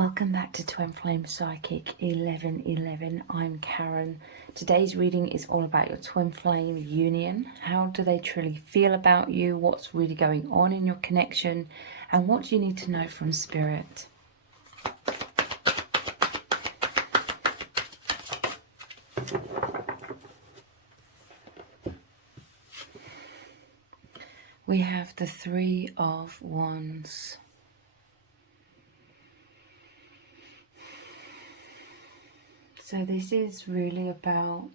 Welcome back to Twin Flame Psychic 1111. I'm Karen. Today's reading is all about your twin flame union. How do they truly feel about you? What's really going on in your connection? And what do you need to know from Spirit? We have the Three of Wands. So this is really about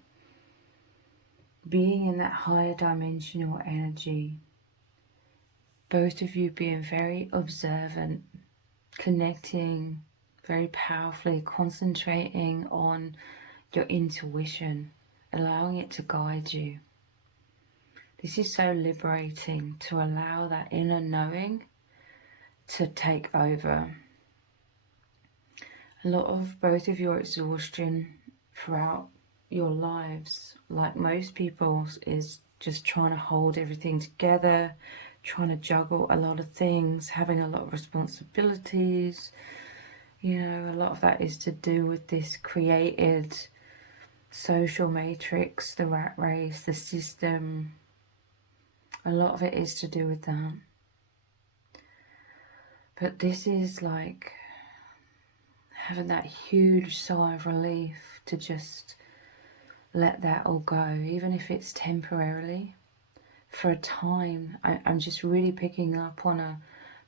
being in that higher dimensional energy. Both of you being very observant, connecting very powerfully, concentrating on your intuition, allowing it to guide you. This is so liberating to allow that inner knowing to take over. A lot of both of your exhaustion throughout your lives, like most people's, is just trying to hold everything together, trying to juggle a lot of things, having a lot of responsibilities. You know, a lot of that is to do with this created social matrix, the rat race, the system. A lot of it is to do with that. But this is like having that huge sigh of relief to just let that all go, even if it's temporarily, for a time. I'm just really picking up on a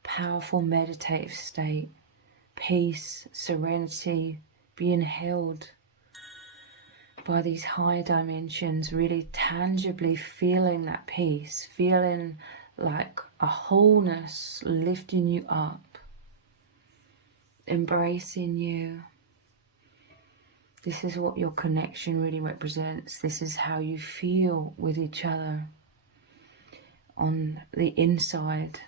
powerful meditative state, peace, serenity, being held by these higher dimensions, really tangibly feeling that peace, feeling like a wholeness lifting you up, embracing you. This is what your connection really represents. This is how you feel with each other on the inside.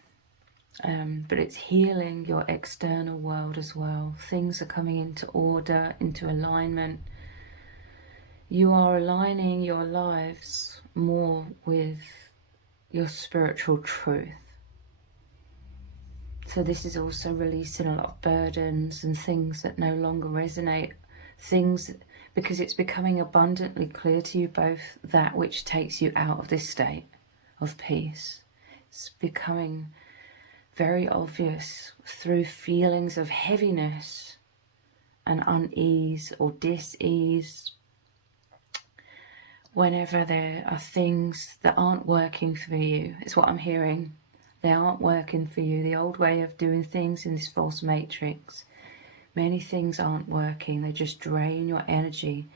But it's healing your external world as well. Things are coming into order, into alignment. You are aligning your lives more with your spiritual truth. So this is also releasing a lot of burdens and things that no longer resonate. Things, because it's becoming abundantly clear to you both that which takes you out of this state of peace. It's becoming very obvious through feelings of heaviness and unease or dis-ease. Whenever there are things that aren't working for you, it's what I'm hearing. They aren't working for you. The old way of doing things in this false matrix. Many things aren't working. They just drain your energy.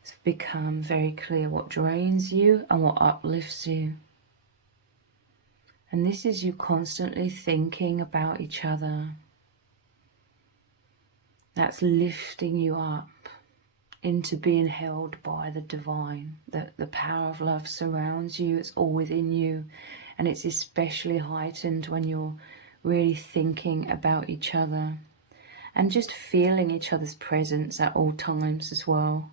It's become very clear what drains you and what uplifts you. And this is you constantly thinking about each other. That's lifting you up into being held by the divine. The power of love surrounds you. It's all within you. And it's especially heightened when you're really thinking about each other and just feeling each other's presence at all times as well.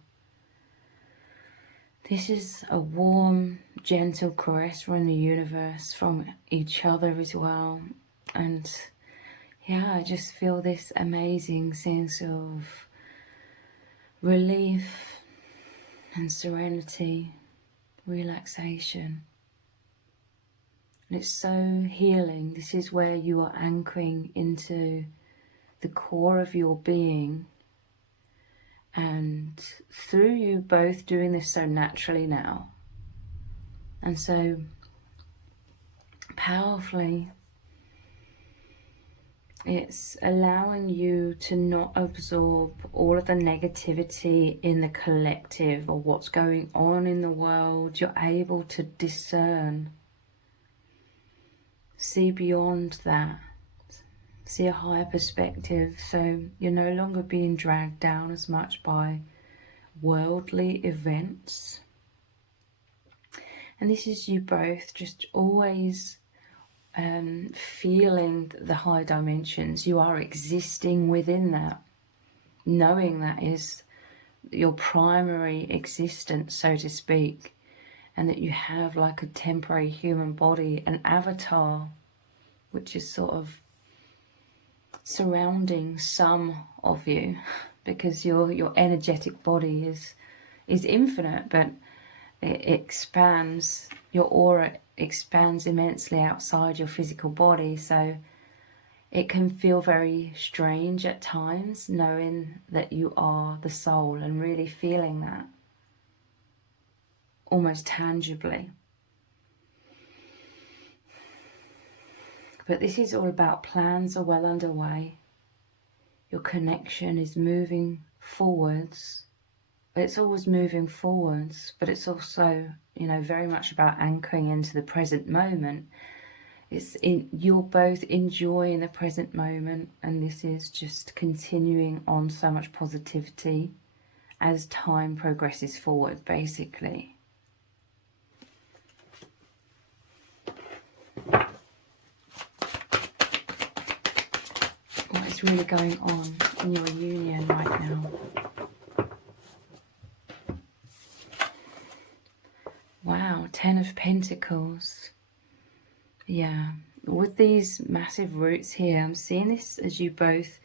This is a warm, gentle caress from the universe, from each other as well. And yeah, I just feel this amazing sense of relief and serenity, relaxation. And it's so healing. This is where you are anchoring into the core of your being. And through you both doing this so naturally now, and so powerfully, it's allowing you to not absorb all of the negativity in the collective or what's going on in the world. You're able to discern, see beyond that, see a higher perspective. So you're no longer being dragged down as much by worldly events. And this is you both just always feeling the high dimensions. You are existing within that, knowing that is your primary existence, so to speak, and that you have like a temporary human body, an avatar, which is sort of surrounding some of you, because your energetic body is infinite, but it expands, your aura expands immensely outside your physical body. So it can feel very strange at times, knowing that you are the soul and really feeling that almost tangibly. But this is all about plans are well underway. Your connection is moving forwards. It's always moving forwards, but it's also, very much about anchoring into the present moment. You're both enjoying the present moment, and this is just continuing on so much positivity as time progresses forward, basically. What is really going on in your union right now? Wow, 10 of Pentacles. Yeah, with these massive roots here, I'm seeing this as you both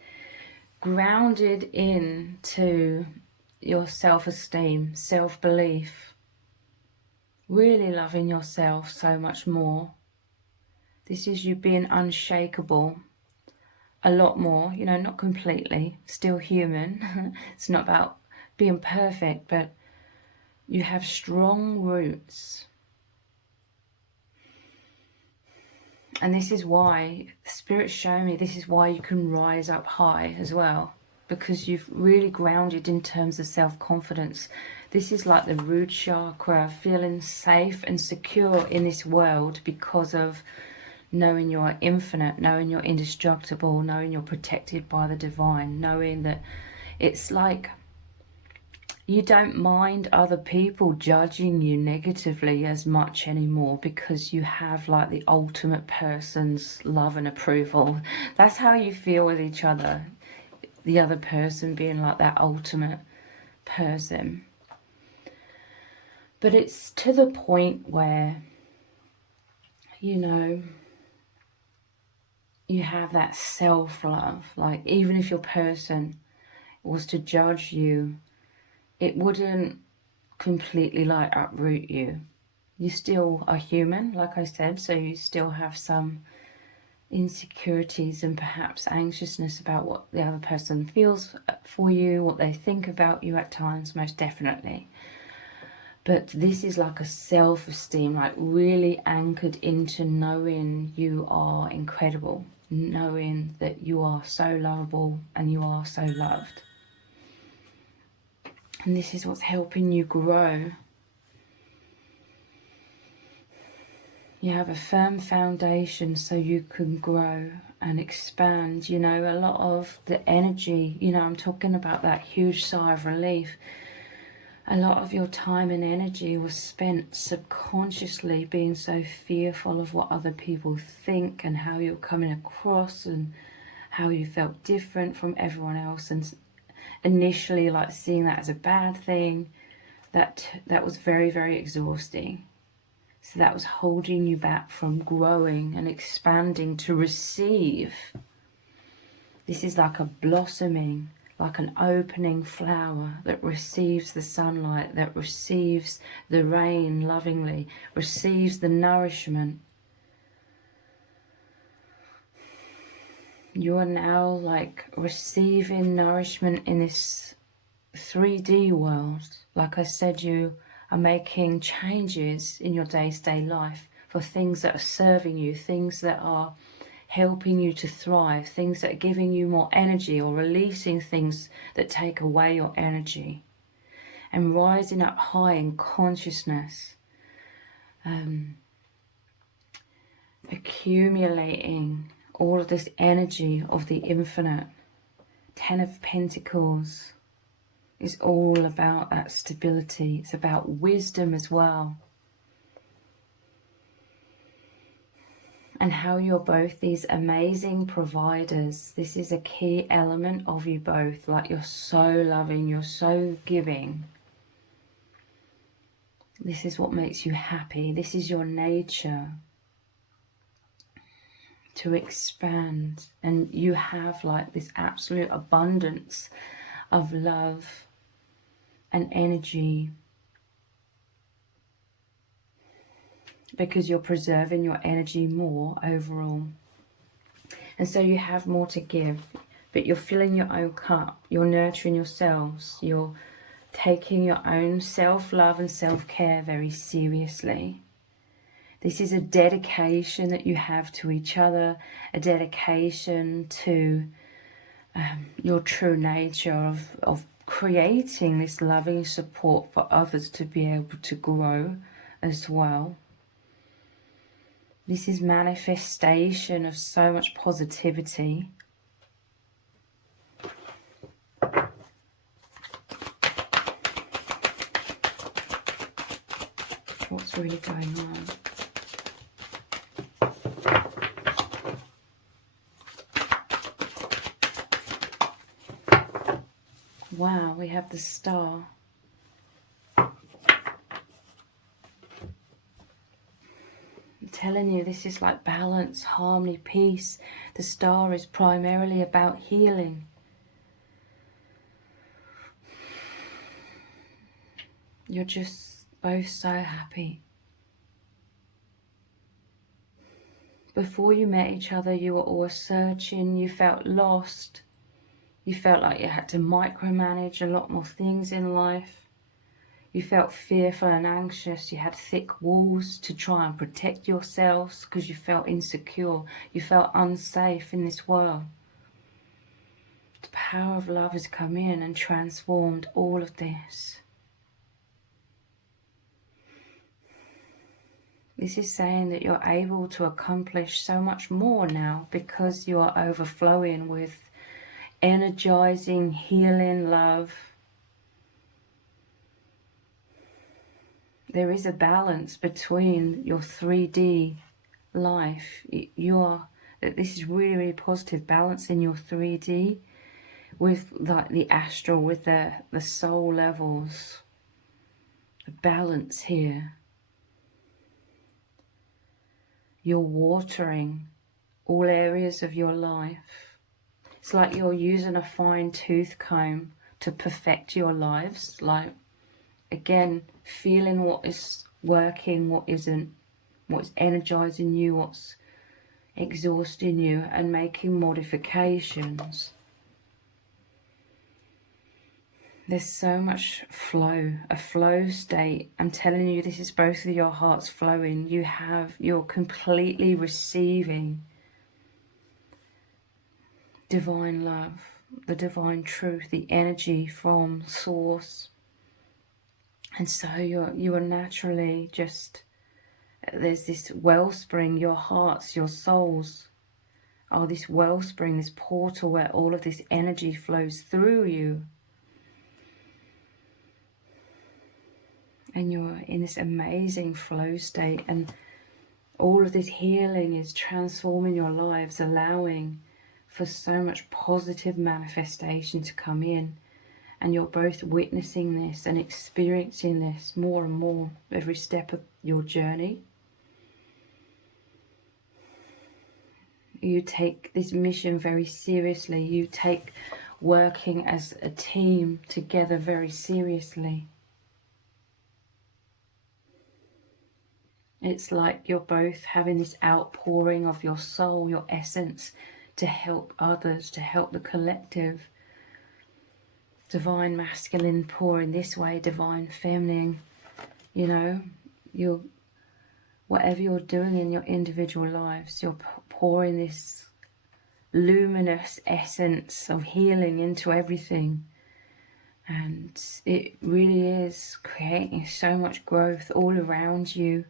grounded into your self-esteem, self-belief, really loving yourself so much more. This is you being unshakable a lot more, not completely, still human. It's not about being perfect, but you have strong roots. And this is why the Spirit's showing me, this is why you can rise up high as well, because you've really grounded in terms of self-confidence. This is like the root chakra, feeling safe and secure in this world because of knowing you're infinite, knowing you're indestructible, knowing you're protected by the divine, knowing that it's like you don't mind other people judging you negatively as much anymore, because you have like the ultimate person's love and approval. That's how you feel with each other, the other person being like that ultimate person. But it's to the point where, you have that self-love. Like, even if your person was to judge you, it wouldn't completely like uproot you. You still are human, like I said, so you still have some insecurities and perhaps anxiousness about what the other person feels for you, what they think about you at times, most definitely. But this is like a self-esteem, like really anchored into knowing you are incredible, knowing that you are so lovable and you are so loved. And this is what's helping you grow. You have a firm foundation so you can grow and expand. A lot of the energy, I'm talking about that huge sigh of relief. A lot of your time and energy was spent subconsciously being so fearful of what other people think and how you're coming across and how you felt different from everyone else, and initially like seeing that as a bad thing. That was very, very exhausting. So that was holding you back from growing and expanding to receive. This is like a blossoming, like an opening flower that receives the sunlight, that receives the rain lovingly, receives the nourishment. You are now like receiving nourishment in this 3D world. Like I said, you are making changes in your day-to-day life for things that are serving you, things that are helping you to thrive, things that are giving you more energy, or releasing things that take away your energy, and rising up high in consciousness, accumulating all of this energy of the infinite. 10 of Pentacles is all about that stability. It's about wisdom as well. And how you're both these amazing providers. This is a key element of you both. Like, you're so loving, you're so giving. This is what makes you happy. This is your nature. to expand, and you have like this absolute abundance of love and energy, because you're preserving your energy more overall. And so you have more to give, but you're filling your own cup, you're nurturing yourselves, you're taking your own self-love and self-care very seriously. This is a dedication that you have to each other, a dedication to your true nature of creating this loving support for others to be able to grow as well. This is manifestation of so much positivity. What's really going on? Wow, we have the Star. I'm telling you, this is like balance, harmony, peace. The Star is primarily about healing. You're just both so happy. Before you met each other, you were all searching, you felt lost. You felt like you had to micromanage a lot more things in life. You felt fearful and anxious. You had thick walls to try and protect yourselves because you felt insecure. You felt unsafe in this world. The power of love has come in and transformed all of this. This is saying that you're able to accomplish so much more now because you are overflowing with energizing, healing love. There is a balance between your 3D life. This is really, really positive. Balance in your 3D with like the astral, with the soul levels. The balance here. You're watering all areas of your life. It's like you're using a fine tooth comb to perfect your lives. Like, again, feeling what is working, what isn't, what's energizing you, what's exhausting you, and making modifications. There's so much flow, a flow state. I'm telling you, this is both of your hearts flowing. You're completely receiving divine love, the divine truth, the energy from source. And so you are naturally just, there's this wellspring, your hearts, your souls are this wellspring, this portal where all of this energy flows through you. And you're in this amazing flow state, and all of this healing is transforming your lives, allowing for so much positive manifestation to come in. And you're both witnessing this and experiencing this more and more every step of your journey. You take this mission very seriously. You take working as a team together very seriously. It's like you're both having this outpouring of your soul, your essence, to help others, to help the collective. Divine masculine pouring this way, divine feminine. You know, whatever you're doing in your individual lives, you're pouring this luminous essence of healing into everything. And it really is creating so much growth all around you.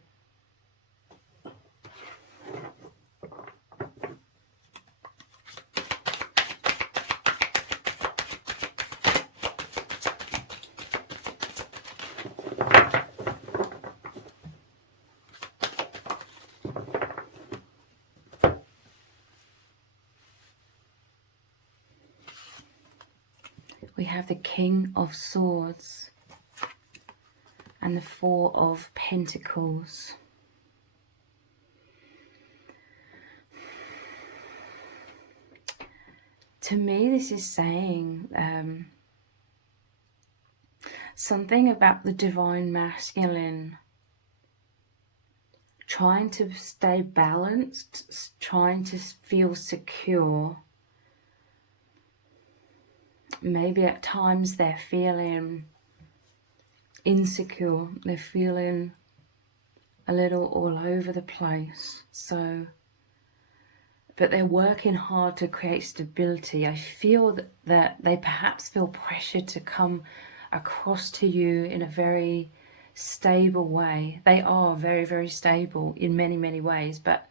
We have the King of Swords and the Four of Pentacles. to me, this is saying something about the divine masculine trying to stay balanced, trying to feel secure. Maybe at times they're feeling insecure, they're feeling a little all over the place. But they're working hard to create stability. I feel that they perhaps feel pressured to come across to you in a very stable way. They are very, very stable in many, many ways, but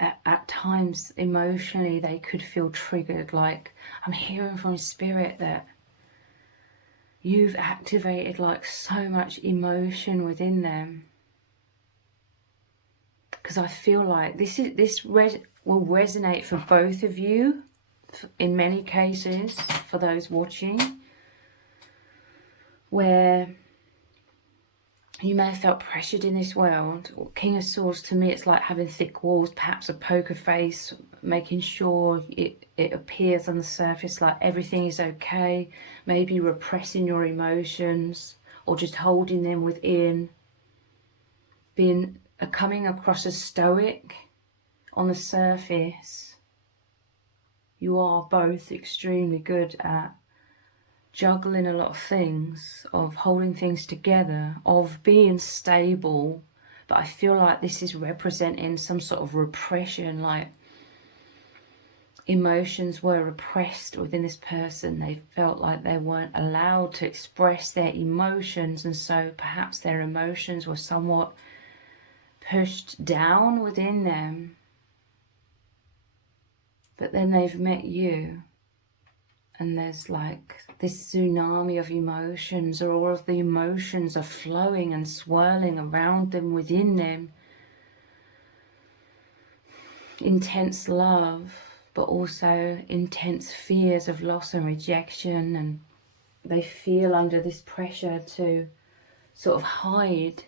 at times emotionally they could feel triggered. Like, I'm hearing from Spirit that you've activated like so much emotion within them. Because I feel like this will resonate for both of you in many cases, for those watching, where you may have felt pressured in this world. King of Swords, to me, it's like having thick walls, perhaps a poker face, making sure it appears on the surface like everything is okay, maybe repressing your emotions or just holding them within, coming across as stoic on the surface. You are both extremely good at juggling a lot of things, of holding things together, of being stable. But I feel like this is representing some sort of repression, like emotions were repressed within this person. They felt like they weren't allowed to express their emotions, and so perhaps their emotions were somewhat pushed down within them. But then they've met you, and there's like this tsunami of emotions, or all of the emotions are flowing and swirling around them, within them. Intense love, but also intense fears of loss and rejection, and they feel under this pressure to sort of hide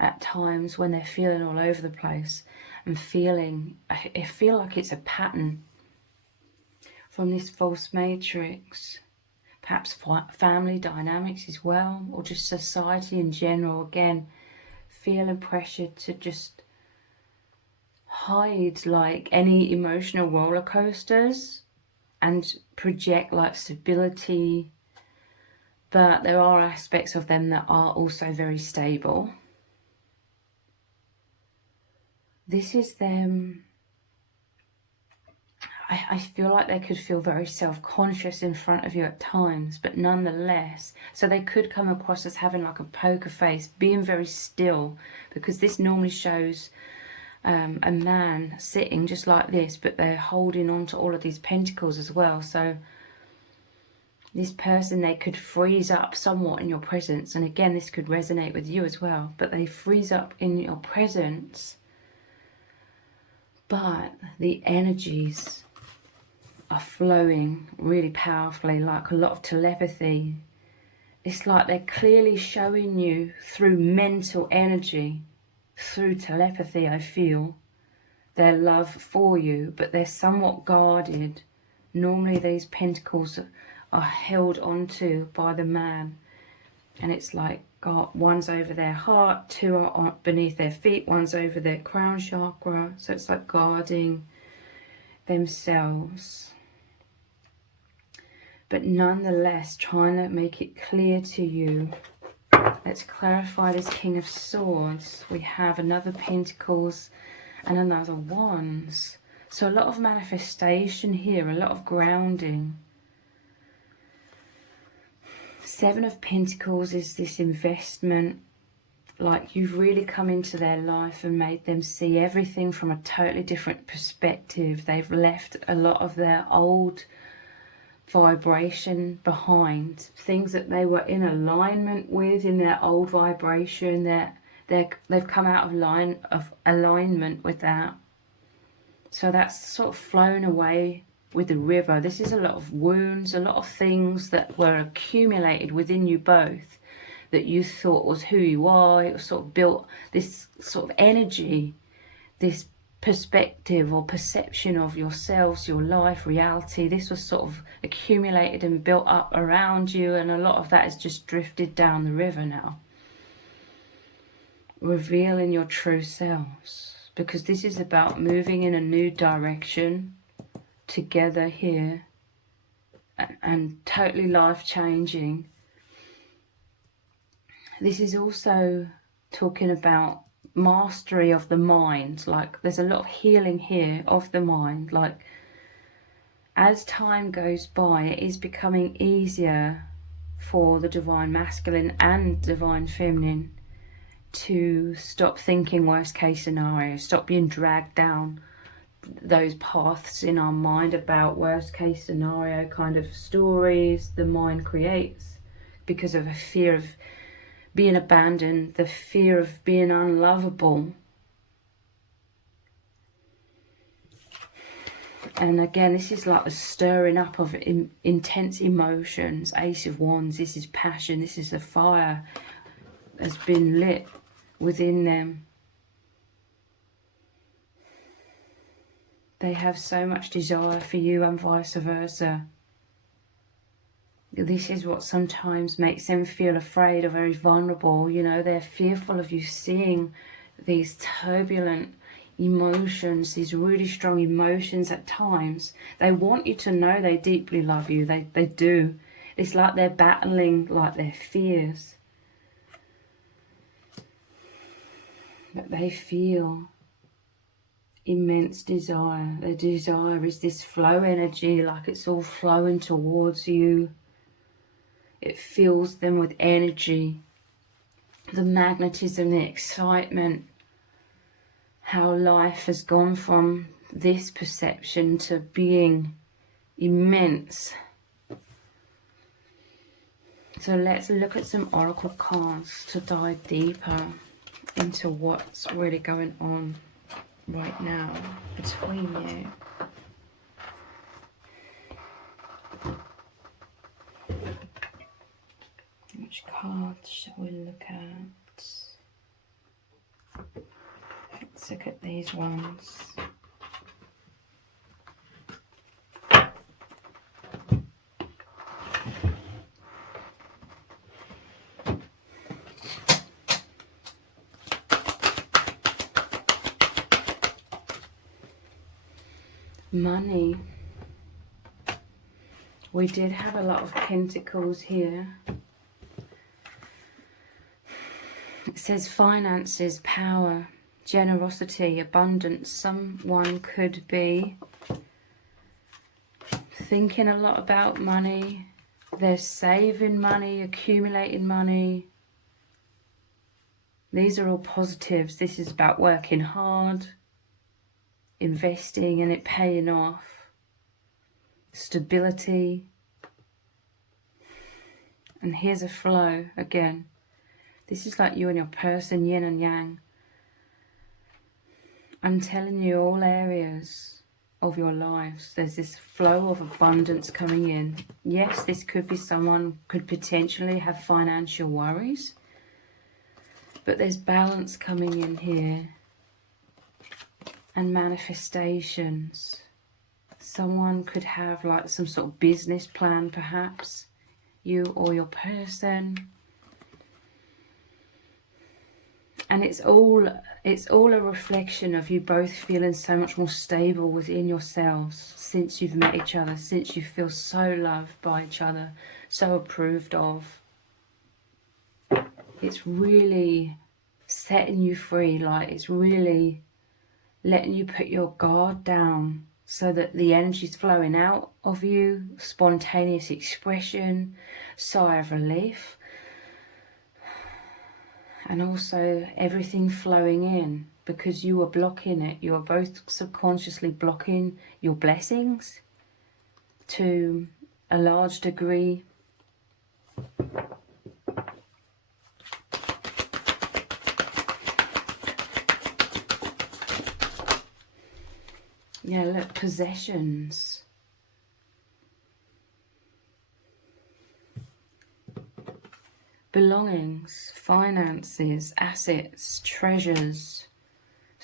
at times when they're feeling all over the place and I feel like it's a pattern from this false matrix, perhaps family dynamics as well, or just society in general. Again, feeling pressured to just hide like any emotional roller coasters and project like stability, but there are aspects of them that are also very stable. This is them. I feel like they could feel very self-conscious in front of you at times, but nonetheless, so they could come across as having like a poker face, being very still, because this normally shows a man sitting just like this, but they're holding on to all of these pentacles as well. So this person, they could freeze up somewhat in your presence, and again, this could resonate with you as well, but they freeze up in your presence, but the energies are flowing really powerfully, like a lot of telepathy. It's like they're clearly showing you through mental energy, through telepathy, I feel, their love for you, but they're somewhat guarded. Normally these pentacles are held onto by the man, and it's like one's over their heart, two are beneath their feet, one's over their crown chakra, so it's like guarding themselves, but nonetheless trying to make it clear to you. Let's clarify this King of Swords. We have another Pentacles and another Wands, so a lot of manifestation here, a lot of grounding. Seven of Pentacles is this investment, like you've really come into their life and made them see everything from a totally different perspective. They've left a lot of their old vibration behind, things that they were in alignment with in their old vibration. They've come out of alignment with that, so that's sort of flown away with the river. This is a lot of wounds, a lot of things that were accumulated within you both that you thought was who you are. It was sort of built this sort of energy, this perspective or perception of yourselves, your life, reality. This was sort of accumulated and built up around you, and a lot of that has just drifted down the river now. Revealing your true selves, because this is about moving in a new direction together here, and totally life-changing. This is also talking about mastery of the mind. Like, there's a lot of healing here of the mind. Like, as time goes by, it is becoming easier for the divine masculine and divine feminine to stop thinking worst case scenarios, stop being dragged down those paths in our mind about worst case scenario kind of stories the mind creates because of a fear of being abandoned, the fear of being unlovable. And again, this is like a stirring up of intense emotions. Ace of Wands, this is passion, this is the fire has been lit within them. They have so much desire for you and vice versa. This is what sometimes makes them feel afraid or very vulnerable. You know, they're fearful of you seeing these turbulent emotions, these really strong emotions at times. They want you to know they deeply love you. They do. It's like they're battling like their fears. But they feel immense desire. Their desire is this flow energy, like it's all flowing towards you. It fills them with energy, the magnetism, the excitement, how life has gone from this perception to being immense. So let's look at some oracle cards to dive deeper into what's really going on right now between you. Which cards shall we look at? Let's look at these ones. Money. We did have a lot of pentacles here. It says finances, power, generosity, abundance. Someone could be thinking a lot about money. They're saving money, accumulating money. These are all positives. This is about working hard, investing and it paying off. Stability. And here's a flow again. This is like you and your person, yin and yang. I'm telling you, all areas of your lives, there's this flow of abundance coming in. Yes, this could be someone could potentially have financial worries, but there's balance coming in here and manifestations. Someone could have like some sort of business plan, perhaps, you or your person. And it's all a reflection of you both feeling so much more stable within yourselves since you've met each other, since you feel so loved by each other, so approved of. It's really setting you free, like it's really letting you put your guard down so that the energy's flowing out of you, spontaneous expression, sigh of relief. And also everything flowing in, because you are blocking it. You are both subconsciously blocking your blessings to a large degree. Yeah, look, possessions. Belongings, finances, assets, treasures.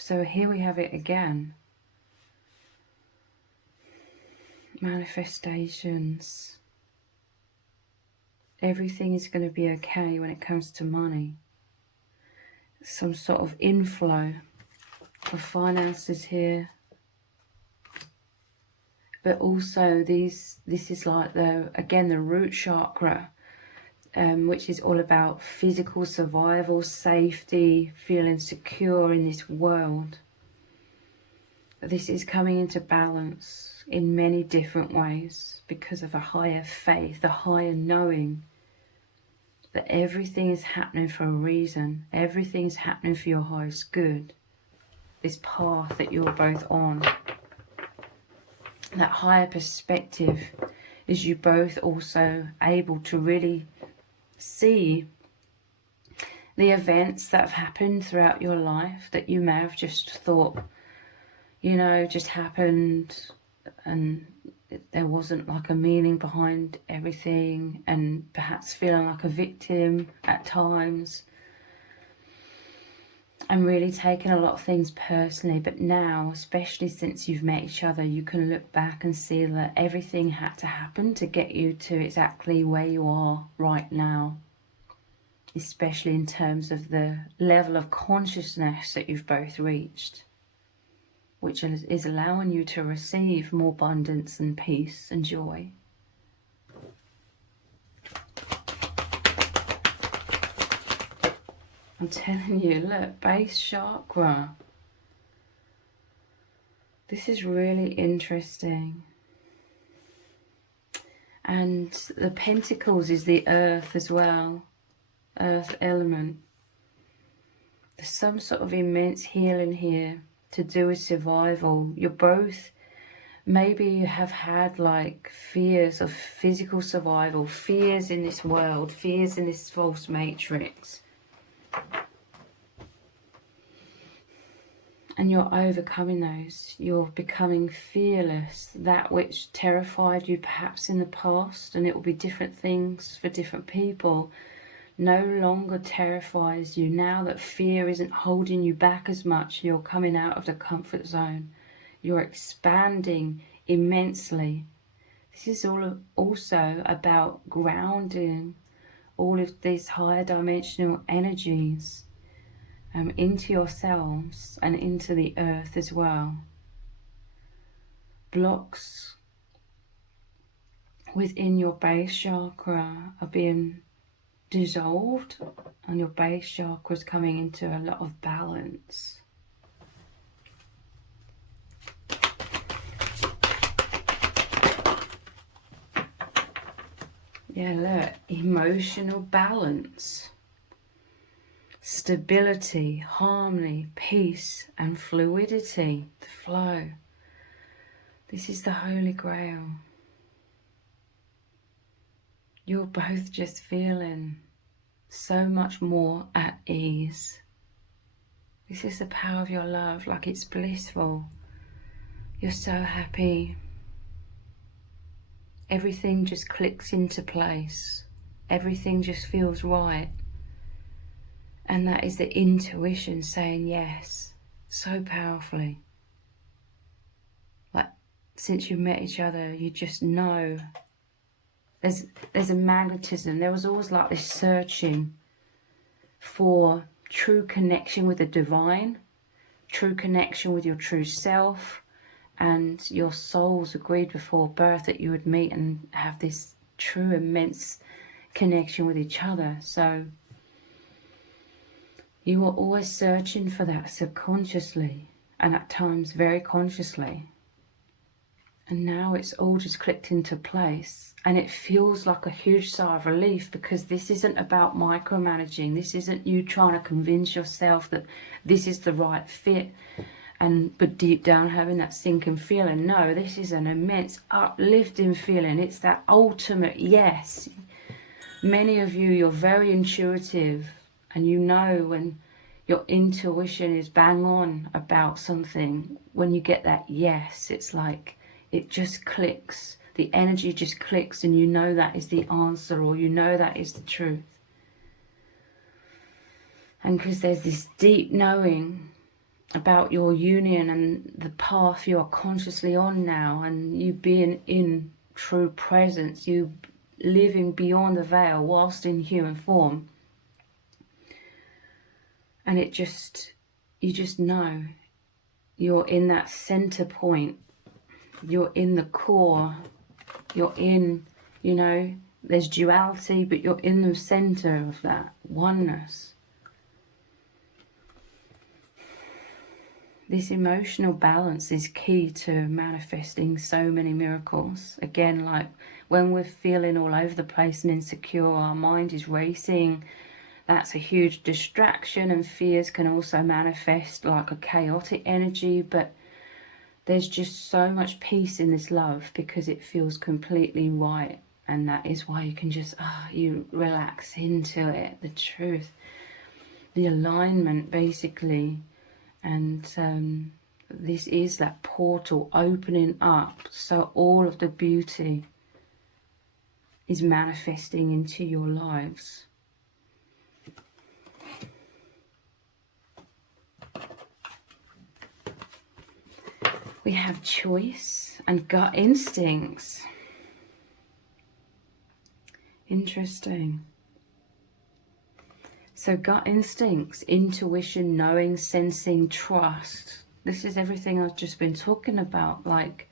So here we have it again. Manifestations. Everything is going to be okay when it comes to money. Some sort of inflow of finances here. But also this is like the root chakra, which is all about physical survival, safety, feeling secure in this world. This is coming into balance in many different ways because of a higher faith, a higher knowing that everything is happening for a reason. Everything's happening for your highest good. This path that you're both on. That higher perspective is you both also able to really see the events that have happened throughout your life that you may have just thought, you know, just happened, and there wasn't like a meaning behind everything, and perhaps feeling like a victim at times. I'm really taking a lot of things personally, but now, especially since you've met each other, you can look back and see that everything had to happen to get you to exactly where you are right now, especially in terms of the level of consciousness that you've both reached, which is allowing you to receive more abundance and peace and joy. I'm telling you, look, base chakra. This is really interesting. And the pentacles is the earth as well. Earth element. There's some sort of immense healing here to do with survival. You're both, maybe you have had like fears of physical survival, fears in this world, fears in this false matrix. And you're overcoming those. You're becoming fearless. That which terrified you perhaps in the past, and it will be different things for different people, no longer terrifies you. Now that fear isn't holding you back as much, you're coming out of the comfort zone. You're expanding immensely. This is also about grounding all of these higher dimensional energies into yourselves and into the earth as well. Blocks within your base chakra are being dissolved, and your base chakra is coming into a lot of balance. Yeah, look, emotional balance. Stability, harmony, peace and fluidity, the flow. This is the Holy Grail. You're both just feeling so much more at ease. This is the power of your love, like it's blissful. You're so happy. Everything just clicks into place. Everything just feels right. And that is the intuition saying yes, so powerfully. Like, since you met each other, you just know. There's a magnetism. There was always like this searching for true connection with the divine, true connection with your true self, and your souls agreed before birth that you would meet and have this true immense connection with each other. So you were always searching for that subconsciously, and at times very consciously. And now it's all just clicked into place, and it feels like a huge sigh of relief, because this isn't about micromanaging. This isn't you trying to convince yourself that this is the right fit, but deep down having that sinking feeling. No, this is an immense uplifting feeling. It's that ultimate yes. Many of you, you're very intuitive, and you know when your intuition is bang on about something. When you get that yes, it's like it just clicks. The energy just clicks, and you know that is the answer, or you know that is the truth. And because there's this deep knowing about your union and the path you are consciously on now, and you being in true presence, you living beyond the veil whilst in human form. And you just know you're in that center point, you're in the core, you're in, you know, there's duality, but you're in the center of that oneness. This emotional balance is key to manifesting so many miracles. Again, like when we're feeling all over the place and insecure, our mind is racing. That's a huge distraction, and fears can also manifest like a chaotic energy. But there's just so much peace in this love because it feels completely right. And that is why you can just, you relax into it, the truth, the alignment basically. And this is that portal opening up so all of the beauty is manifesting into your lives. We have choice and gut instincts. Interesting. So gut instincts, intuition, knowing, sensing, trust. This is everything I've just been talking about. Like,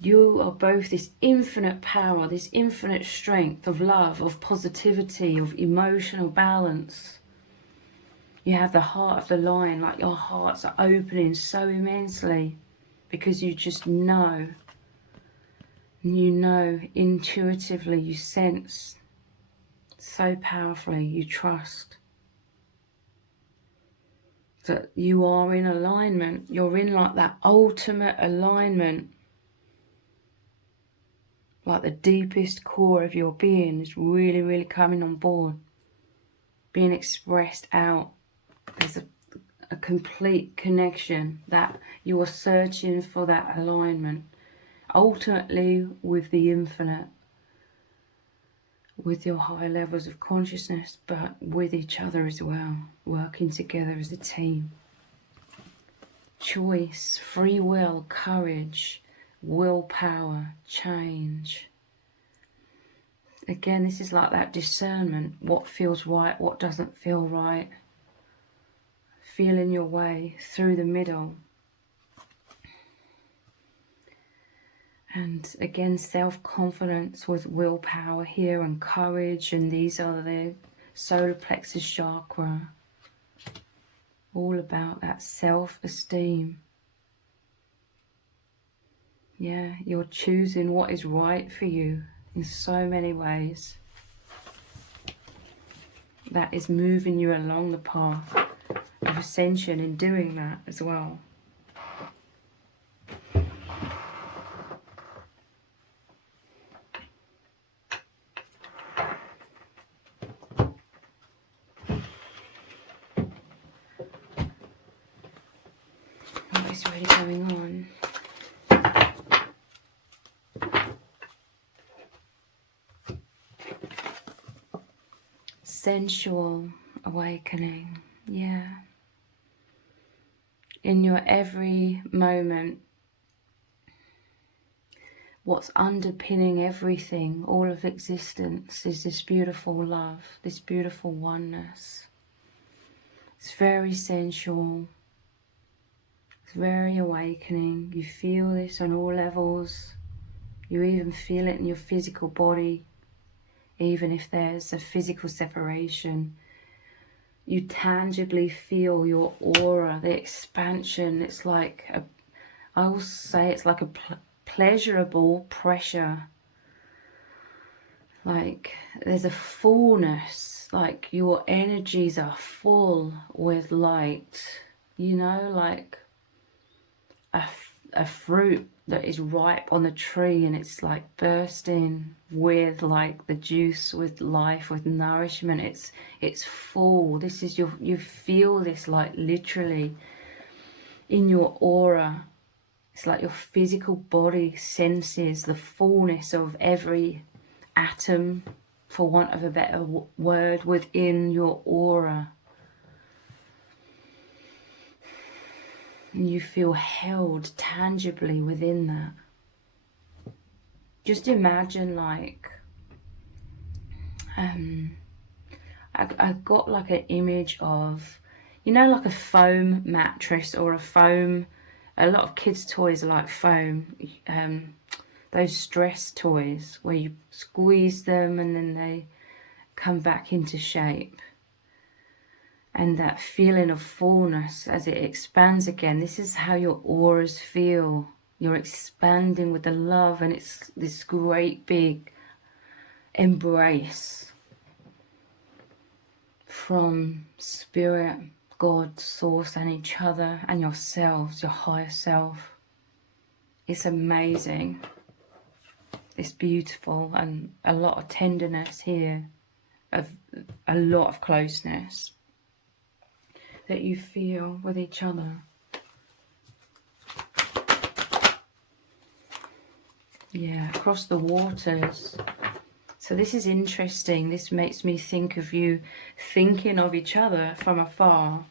you are both this infinite power, this infinite strength of love, of positivity, of emotional balance. You have the heart of the lion, like your hearts are opening so immensely because you just know. You know intuitively, you sense so powerfully, you trust that you are in alignment. You're in like that ultimate alignment, like the deepest core of your being is really, really coming on board, being expressed out. There's a complete connection that you are searching for, that alignment, ultimately with the infinite, with your higher levels of consciousness, but with each other as well, working together as a team. Choice, free will, courage, willpower, change. Again, this is like that discernment, what feels right, what doesn't feel right. Feeling your way through the middle. And again, self-confidence with willpower here and courage, and these are the solar plexus chakra. All about that self-esteem. Yeah, you're choosing what is right for you in so many ways. That is moving you along the path of ascension in doing that as well. What is really going on? Sensual awakening, yeah. In your every moment, what's underpinning everything, all of existence, is this beautiful love, this beautiful oneness. It's very sensual. It's very awakening. You feel this on all levels. You even feel it in your physical body. Even if there's a physical separation, you tangibly feel your aura, the expansion. It's like, I will say it's like a pleasurable pressure. Like there's a fullness, like your energies are full with light. You know, like a fruit that is ripe on the tree, and it's like bursting with like the juice, with life, with nourishment. It's full. This is you feel this like literally in your aura. It's like your physical body senses the fullness of every atom, for want of a better word, within your aura. And you feel held tangibly within that. Just imagine like, I got like an image of, you know, like a foam mattress or a lot of kids' toys are like foam, those stress toys where you squeeze them and then they come back into shape. And that feeling of fullness as it expands again, this is how your auras feel. You're expanding with the love, and it's this great big embrace from spirit, God, source, and each other and yourselves, your higher self. It's amazing. It's beautiful, and a lot of tenderness here, of a lot of closeness that you feel with each other. Yeah, across the waters. So this is interesting. This makes me think of you thinking of each other from afar,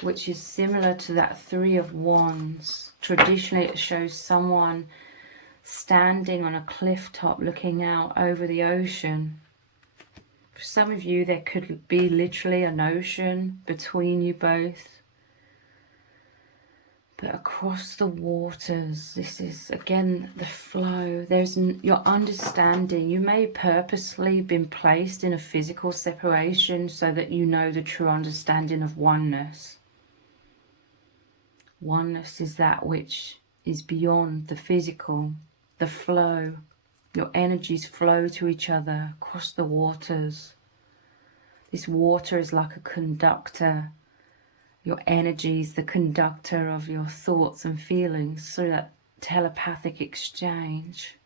which is similar to that Three of Wands. Traditionally, it shows someone standing on a cliff top looking out over the ocean. For some of you, there could be literally an ocean between you both. But across the waters, this is, again, the flow. There's your understanding. You may purposely been placed in a physical separation so that you know the true understanding of oneness. Oneness is that which is beyond the physical, the flow. Your energies flow to each other across the waters. This water is like a conductor. Your energy is the conductor of your thoughts and feelings through that telepathic exchange.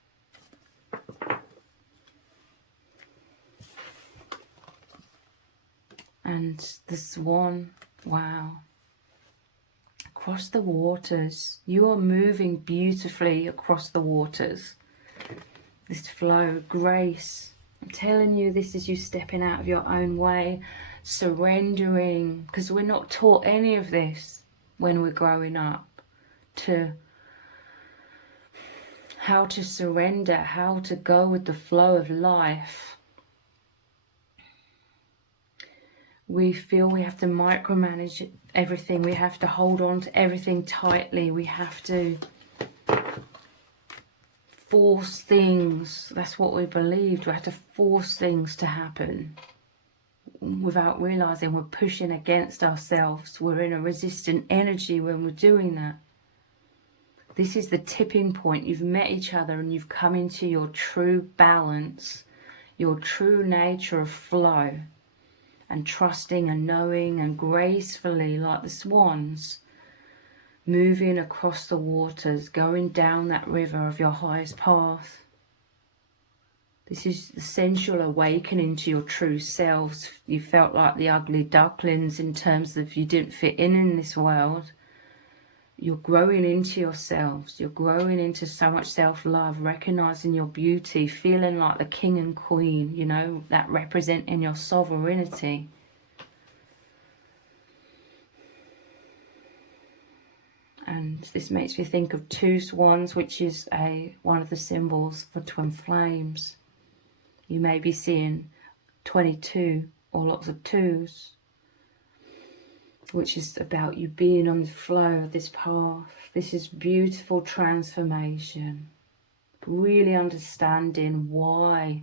And the swan, wow. Across the waters, you are moving beautifully across the waters. This flow, grace. I'm telling you, this is you stepping out of your own way, surrendering, because we're not taught any of this when we're growing up, to how to surrender, how to go with the flow of life. We feel we have to micromanage everything, we have to hold on to everything tightly, we have to force things. That's what we believed. We have to force things to happen without realizing we're pushing against ourselves. We're in a resistant energy when we're doing that. This is the tipping point. You've met each other and you've come into your true balance, your true nature of flow, and trusting and knowing and gracefully, like the swans, moving across the waters, going down that river of your highest path. This is the sensual awakening to your true selves. You felt like the ugly ducklings in terms of you didn't fit in this world. You're growing into yourselves. You're growing into so much self-love, recognizing your beauty, feeling like the king and queen, you know, that representing your sovereignty. And this makes me think of two swans, which is one of the symbols for twin flames. You may be seeing 22 or lots of twos, which is about you being on the flow of this path. This is beautiful transformation. Really understanding why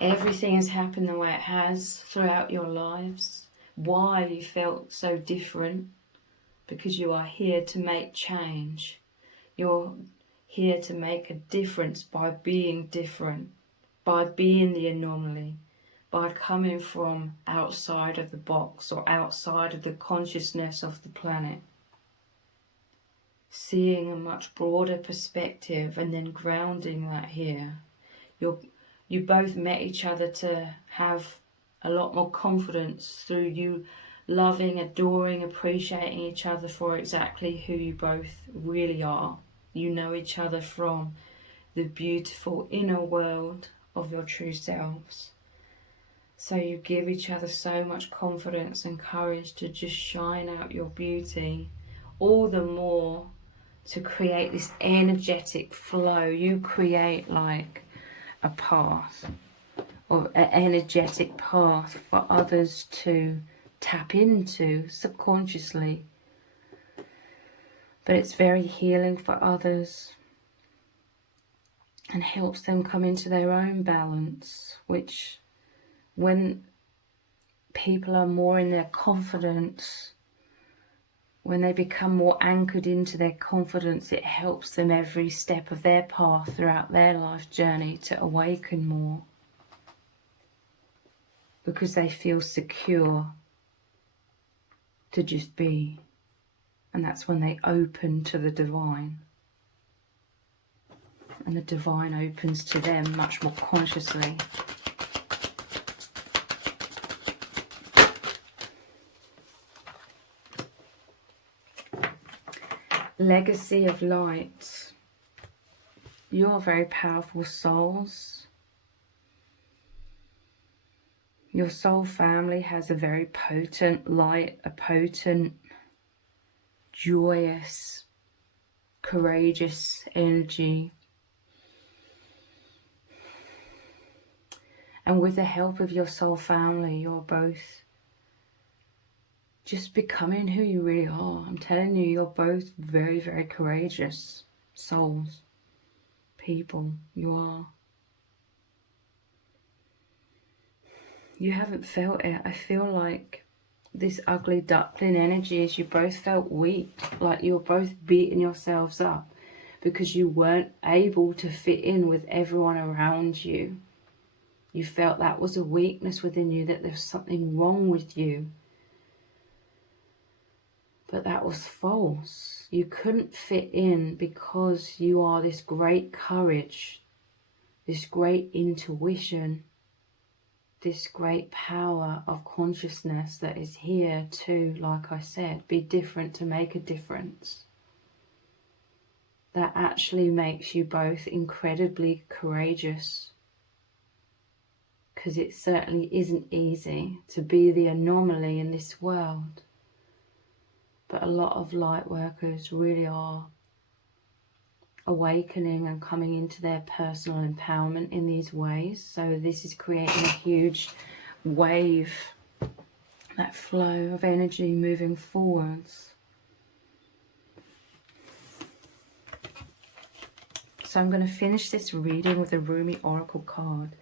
everything has happened the way it has throughout your lives. Why you felt so different. Because you are here to make change. You're here to make a difference by being different, by being the anomaly, by coming from outside of the box or outside of the consciousness of the planet. Seeing a much broader perspective and then grounding that here. You both met each other to have a lot more confidence through you loving, adoring, appreciating each other for exactly who you both really are. You know each other from the beautiful inner world of your true selves. So you give each other so much confidence and courage to just shine out your beauty, all the more to create this energetic flow. You create like a path, or an energetic path for others to tap into subconsciously. But it's very healing for others and helps them come into their own balance, which when people are more in their confidence, when they become more anchored into their confidence, it helps them every step of their path throughout their life journey to awaken more, because they feel secure to just be. And that's when they open to the divine. And the divine opens to them much more consciously. Legacy of light. You're very powerful souls. Your soul family has a very potent light, a potent, joyous, courageous energy. And with the help of your soul family, you're both just becoming who you really are. I'm telling you, you're both very, very courageous souls, people. You are. You haven't felt it. I feel like this ugly duckling energy is you both felt weak, like you're both beating yourselves up because you weren't able to fit in with everyone around you. You felt that was a weakness within you, that there's something wrong with you. But that was false. You couldn't fit in because you are this great courage, this great intuition, this great power of consciousness that is here to, like I said, be different, to make a difference. That actually makes you both incredibly courageous, because it certainly isn't easy to be the anomaly in this world. But a lot of light workers really are awakening and coming into their personal empowerment in these ways. So this is creating a huge wave, that flow of energy moving forwards. So I'm going to finish this reading with a Rumi Oracle card.